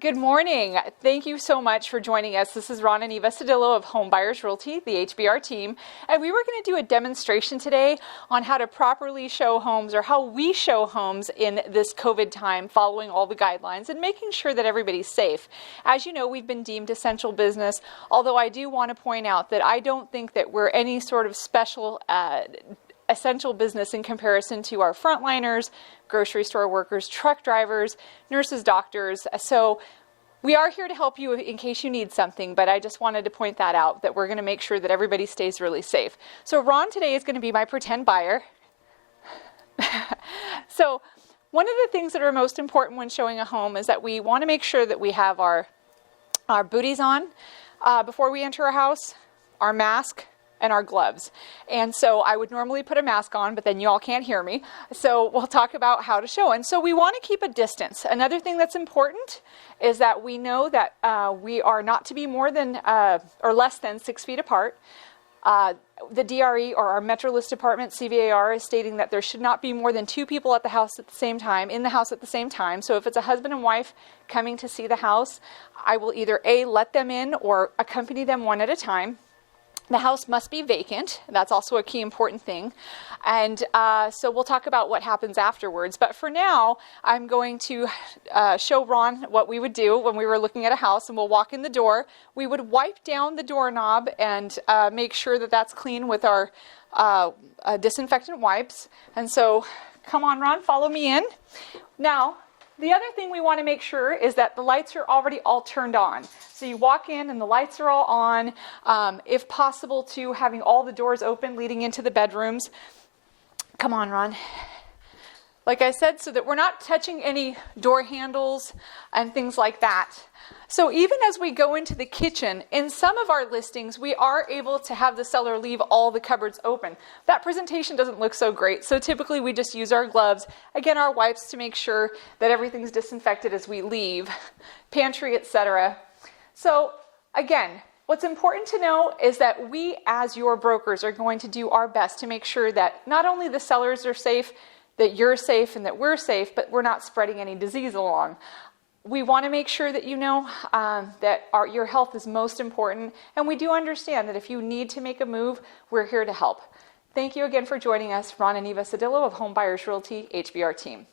Good morning. Thank you so much for joining us. This is Ron and Eva Cedillo of Home Buyers Realty, the HBR team. And we were going to do a demonstration today on how to properly show homes, or how we show homes in this COVID time, following all the guidelines and making sure that everybody's safe. As you know, we've been deemed essential business, although I do want to point out that I don't think that we're any sort of special essential business in comparison to our frontliners, grocery store workers, truck drivers, nurses, doctors. So we are here to help you in case you need something, but I just wanted to point that out, that we're going to make sure that everybody stays really safe. So Ron today is going to be my pretend buyer. So one of the things that are most important when showing a home is that we want to make sure that we have our booties on before we enter a house, our mask, and our gloves. And so I would normally put a mask on, but then you all can't hear me. So we'll talk about how to show. And so we want to keep a distance. Another thing that's important is that we know that we are not to be more than or less than 6 feet apart. The DRE, or our Metro List Department, CVAR, is stating that there should not be more than 2 people at the house at the same time, in the house at the same time. So if it's a husband and wife coming to see the house, I will either A, let them in or accompany them one at a time. The house must be vacant. That's also a key important thing. And so we'll talk about what happens afterwards. But for now, I'm going to show Ron what we would do when we were looking at a house, and we'll walk in the door. We would wipe down the doorknob and make sure that that's clean with our disinfectant wipes. And so come on, Ron, follow me in. Now, the other thing we want to make sure is that the lights are already all turned on. So you walk in and the lights are all on, if possible to having all the doors open leading into the bedrooms. Come on, Ron. Like I said, so that we're not touching any door handles and things like that. So even as we go into the kitchen, in some of our listings, we are able to have the seller leave all the cupboards open. That presentation doesn't look so great, so typically we just use our gloves, again our wipes, to make sure that everything's disinfected as we leave, pantry, etc. So again, what's important to know is that we as your brokers are going to do our best to make sure that not only the sellers are safe, that you're safe and that we're safe, but we're not spreading any disease along. We want to make sure that you know that your health is most important, and we do understand that if you need to make a move, we're here to help. Thank you again for joining us. Ron and Eva Cedillo of Home Buyers Realty, HBR team.